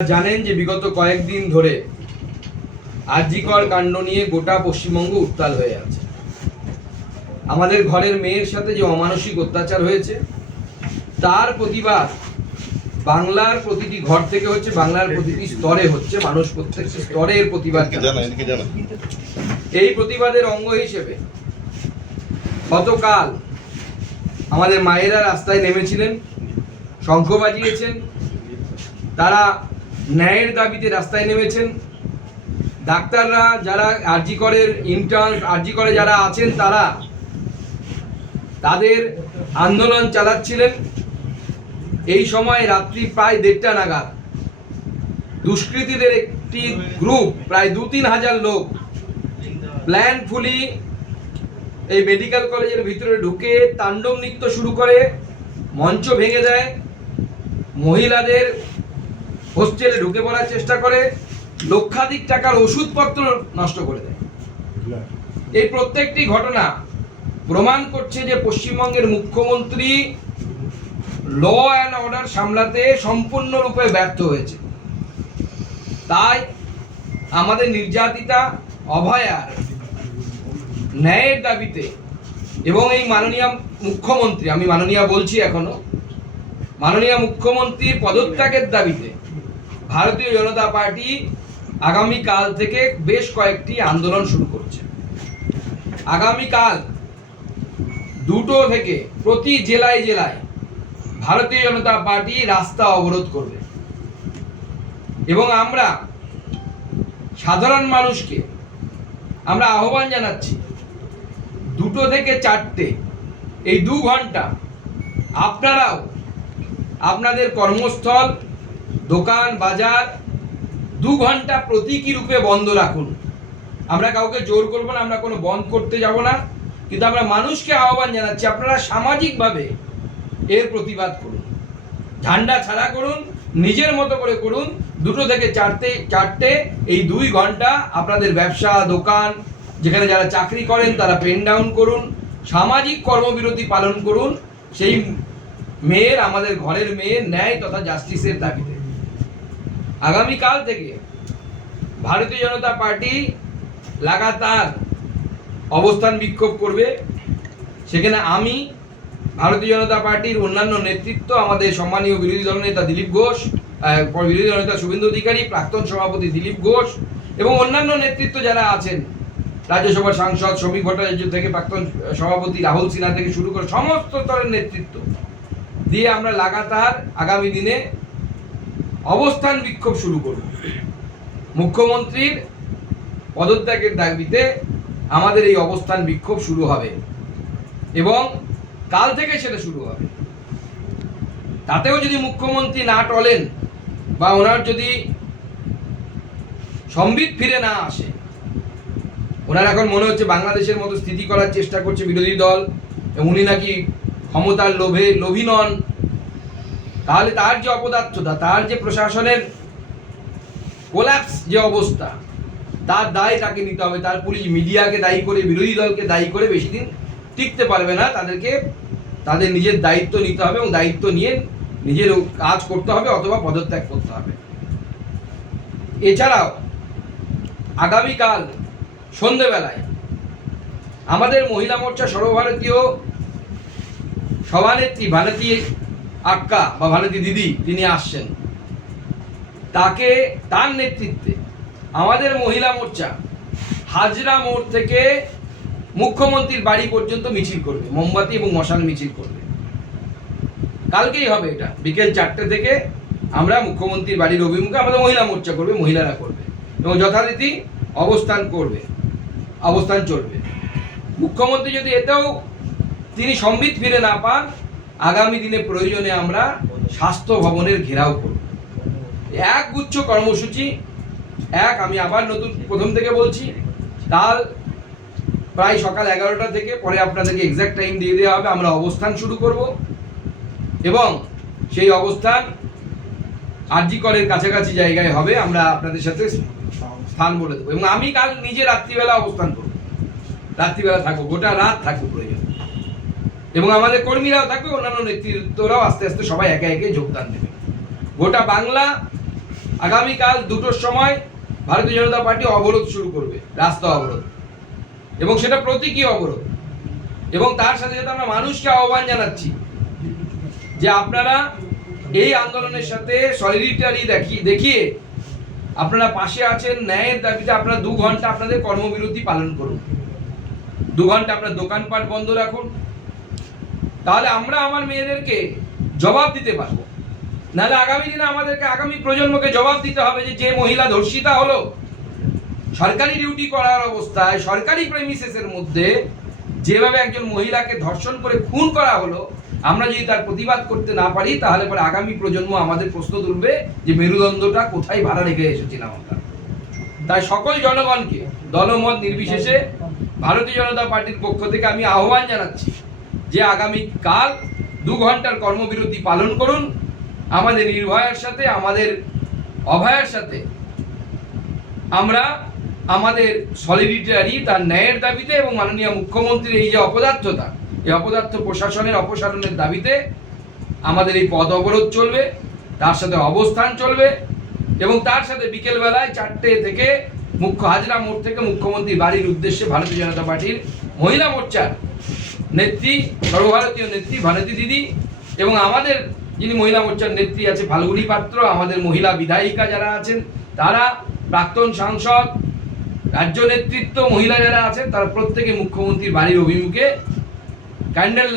জানেন যে বিগত কয়েকদিন ধরে আরজিকর কাণ্ড নিয়ে গোটা পশ্চিমবঙ্গ উত্তাল হয়ে আছে। আমাদের ঘরের মেয়ের সাথে যে অমানসিক অত্যাচার হয়েছে তার প্রতিবাদ বাংলার প্রতিটি ঘর থেকে হচ্ছে, বাংলার প্রতিটি স্তরে হচ্ছে, মানুষ প্রত্যেকটি স্তরের প্রতিবাদ। এই প্রতিবাদের অঙ্গ হিসেবে গতকাল আমাদের মায়েরা রাস্তায় নেমেছিলেন, শঙ্খ বাজিয়েছেন, তারা ন্যায়ের দাবিতে রাস্তায় নেমেছেন। ডাক্তাররা যারা আরজিকরের ইন্টার্ন, আরজিকরে যারা আছেন তারা তাদের আন্দোলন চালাচ্ছিলেন। এই সময় রাত্রি প্রায় 1:30 নাগাদ দুষ্কৃতীদের একটি গ্রুপ প্রায় 2-3 হাজার লোক প্ল্যানফুলি এই মেডিকেল কলেজের ভিতরে ঢুকে তাণ্ডব নৃত্য শুরু করে, মঞ্চ ভেঙে দেয়, মহিলাদের হোস্টেলে ঢুকে পড়ার চেষ্টা করে, লক্ষাধিক টাকার ওষুধপত্র নষ্ট করে দেয়। এই প্রত্যেকটি ঘটনা প্রমাণ করছে যে পশ্চিমবঙ্গের মুখ্যমন্ত্রী ল অ্যান্ড অর্ডার সামলাতে সম্পূর্ণরূপে ব্যর্থ হয়েছে। তাই আমাদের নির্যাতিতা অভয়ার ন্যায়ের দাবিতে এবং এই মাননীয় মুখ্যমন্ত্রী, আমি মাননীয় বলছি এখনো, মাননীয় মুখ্যমন্ত্রীর পদত্যাগের দাবিতে ভারতীয় জনতা পার্টি আগামীকাল থেকে বেশ কয়েকটি আন্দোলন শুরু করছে। আগামীকাল 2টো থেকে প্রতি জেলায় জেলায় ভারতীয় জনতা পার্টি রাস্তা অবরোধ করবে এবং আমরা সাধারণ মানুষকে আমরা আহ্বান জানাচ্ছি 2টো থেকে 4টে এই 2 ঘন্টা আপনারাও আপনাদের কর্মস্থল, দোকান, বাজার 2 ঘন্টা প্রতীকী রূপে বন্ধ রাখুন। আমরা কাউকে জোর করবো না, আমরা কোনো বন্ধ করতে যাব না, কিন্তু আমরা মানুষকে আহ্বান জানাচ্ছি আপনারা সামাজিকভাবে এর প্রতিবাদ করুন, ঝান্ডা ছাড়া করুন, নিজের মতো করে করুন। 2টো থেকে 4টে এই 2 ঘন্টা আপনাদের ব্যবসা, দোকান, যেখানে যারা চাকরি করেন তারা পেন ডাউন করুন, সামাজিক কর্মবিরতি পালন করুন, সেই মেয়ের, আমাদের ঘরের মেয়ের ন্যায় তথা জাস্টিসের দাবিতে। আগামীকাল থেকে ভারতীয় জনতা পার্টি লাগাতার অবস্থান বিক্ষোভ করবে। সেখানে আমি, ভারতীয় জনতা পার্টির অন্যান্য নেতৃত্ব, আমাদের সম্মানীয় বিরোধী দলনেতা দিলীপ ঘোষ, বিরোধী দলনেতা শুভেন্দু অধিকারী, প্রাক্তন সভাপতি দিলীপ ঘোষ এবং অন্যান্য নেতৃত্ব যারা আছেন, রাজ্যসভার সাংসদ শ্রমিক ভট্টাচার্য থেকে প্রাক্তন সভাপতি রাহুল সিনহা থেকে শুরু করে সমস্ত স্তরের নেতৃত্ব দিয়ে আমরা লাগাতার আগামী দিনে অবস্থান বিক্ষোভ শুরু করব। মুখ্যমন্ত্রীর পদত্যাগের দাবিতে আমাদের এই অবস্থান বিক্ষোভ শুরু হবে এবং কাল থেকে সেটা শুরু হবে। তাতেও যদি মুখ্যমন্ত্রী না টলেন বা ওনার যদি সম্বিত ফিরে না আসে, ওনার এখন মনে হচ্ছে বাংলাদেশের মতো স্থিতি করার চেষ্টা করছে বিরোধী দল, উনি নাকি ক্ষমতার লোভী নন, তাহলে তার যে অপদার্থতা, তার যে প্রশাসনের কোল্যাপস যে অবস্থা, তার দায় তাকে নিতে হবে। তার পুলিশ মিডিয়াকে দায়ী করে, বিরোধী দলকে দায়ী করে বেশি দিন টিকতে পারবে না। তাদেরকে তাদের নিজের দায়িত্ব নিতে হবে এবং দায়িত্ব নিয়ে নিজের কাজ করতে হবে অথবা পদত্যাগ করতে হবে। এছাড়াও আগামীকাল সন্ধ্যেবেলায় আমাদের মহিলা মোর্চা সর্বভারতীয় সভানেত্রী ভারতী আক্কা বা ভারতী দিদি তিনি আসছেন। তার নেতৃত্বে আমাদের মহিলা মোর্চা হাজরা মোড় থেকে মুখ্যমন্ত্রীর বাড়ি পর্যন্ত মিছিল করবে, মোমবাতি এবং মশাল মিছিল করবে। কালকেই হবে এটা, বিকেল 4টে থেকে আমরা মুখ্যমন্ত্রীর বাড়ির অভিমুখে আমাদের মহিলা মোর্চা করবে, মহিলারা করবে এবং যথারীতি অবস্থান চলবে। মুখ্যমন্ত্রী যদি এতেও তিনি সম্বিত ফিরে না পান, আগামী দিনে প্রয়োজনে আমরা স্বাস্থ্য ভবনের ঘেরাও করব। একগুচ্ছ কর্মসূচি, আমি আবার প্রথম থেকে বলছি, কাল প্রায় সকাল 11টা থেকে, পরে আপনাদেরকে এক্সাক্ট টাইম দিয়ে দেওয়া হবে, আমরা অবস্থান শুরু করব এবং সেই অবস্থান আরজিকরের কাছাকাছি জায়গায় হবে। আমরা আপনাদের সাথে স্থান বলে দেবো এবং আমি কাল নিজে রাত্রিবেলা অবস্থান করব, রাত্রিবেলা থাকবো, গোটা রাত থাকবো প্রয়োজন, এবং আমাদের কর্মীরাও থাকবে, অন্যান্য নেতৃত্বরাও আস্তে আস্তে সবাই একে একে যোগদান দেবে। গোটা বাংলা আগামীকাল 2টোর সময় ভারতীয় জনতা পার্টি অবরোধ শুরু করবে, রাস্তা অবরোধ, এবং সেটা প্রতীকী অবরোধ। এবং তার সাথে সাথে আমরা মানুষকে আহ্বান জানাচ্ছি যে আপনারা এই আন্দোলনের সাথে সলিডারিটি দেখিয়ে আপনারা পাশে আছেন, ন্যায়ের দাবিতে আপনারা 2 ঘন্টা আপনাদের কর্মবিরতি পালন করুন, 2 ঘন্টা আপনার দোকানপাট বন্ধ রাখুন, তাহলে আমরা আমার মেয়েদেরকে জবাব দিতে পারবো। নাহলে আগামী দিনে আমাদেরকে, আগামী প্রজন্মকে জবাব দিতে হবে যে মহিলা ধর্ষিতা হলো, সরকারি ডিউটি করার অবস্থায় সরকারি প্রেমিসেসের মধ্যে যেভাবে একজন মহিলাকে ধর্ষণ করে খুন করা হলো, আমরা যদি তার প্রতিবাদ করতে না পারি তাহলে পরে আগামী প্রজন্ম আমাদের প্রশ্ন তুলবে যে মেরুদণ্ডটা কোথায় ভাড়া রেখে এসেছিলাম আমরা। তাই সকল জনগণকে দলমত নির্বিশেষে ভারতীয় জনতা পার্টির পক্ষ থেকে আমি আহ্বান জানাচ্ছি যে আগামী কাল 2 ঘন্টার কর্মবিরতি পালন করুন। আমাদের নির্ভয়ার সাথে, আমাদের অভয়ার সাথে আমরা আমাদের সলিডারিটি, তার ন্যায়ের দাবিতে এবং মাননীয় মুখ্যমন্ত্রীর এই যে অপদার্থতা, এই অপদার্থ প্রশাসনের অপসারণের দাবিতে আমাদের এই পথ অবরোধ চলবে, তার সাথে অবস্থান চলবে। এবং তার সাথে বিকেলবেলায় 4টে থেকে মুখ্য হাজরা মোড় থেকে মুখ্যমন্ত্রীর বাড়ির উদ্দেশ্যে ভারতীয় জনতা পার্টির মহিলা মোর্চার নেত্রী, সর্বভারতীয় নেত্রী ভারতী দিদি, এবং আমাদের যিনি মহিলা মোর্চার নেত্রী আছে ফাল্গুনী পাত্র, আমাদের মহিলা বিধায়িকা যারা আছেন তারা, প্রাক্তন সাংসদ, রাজ্য নেতৃত্ব, মহিলা যারা আছেন তারা প্রত্যেকে মুখ্যমন্ত্রীর বাড়ির অভিমুখে ক্যান্ডেল লাইট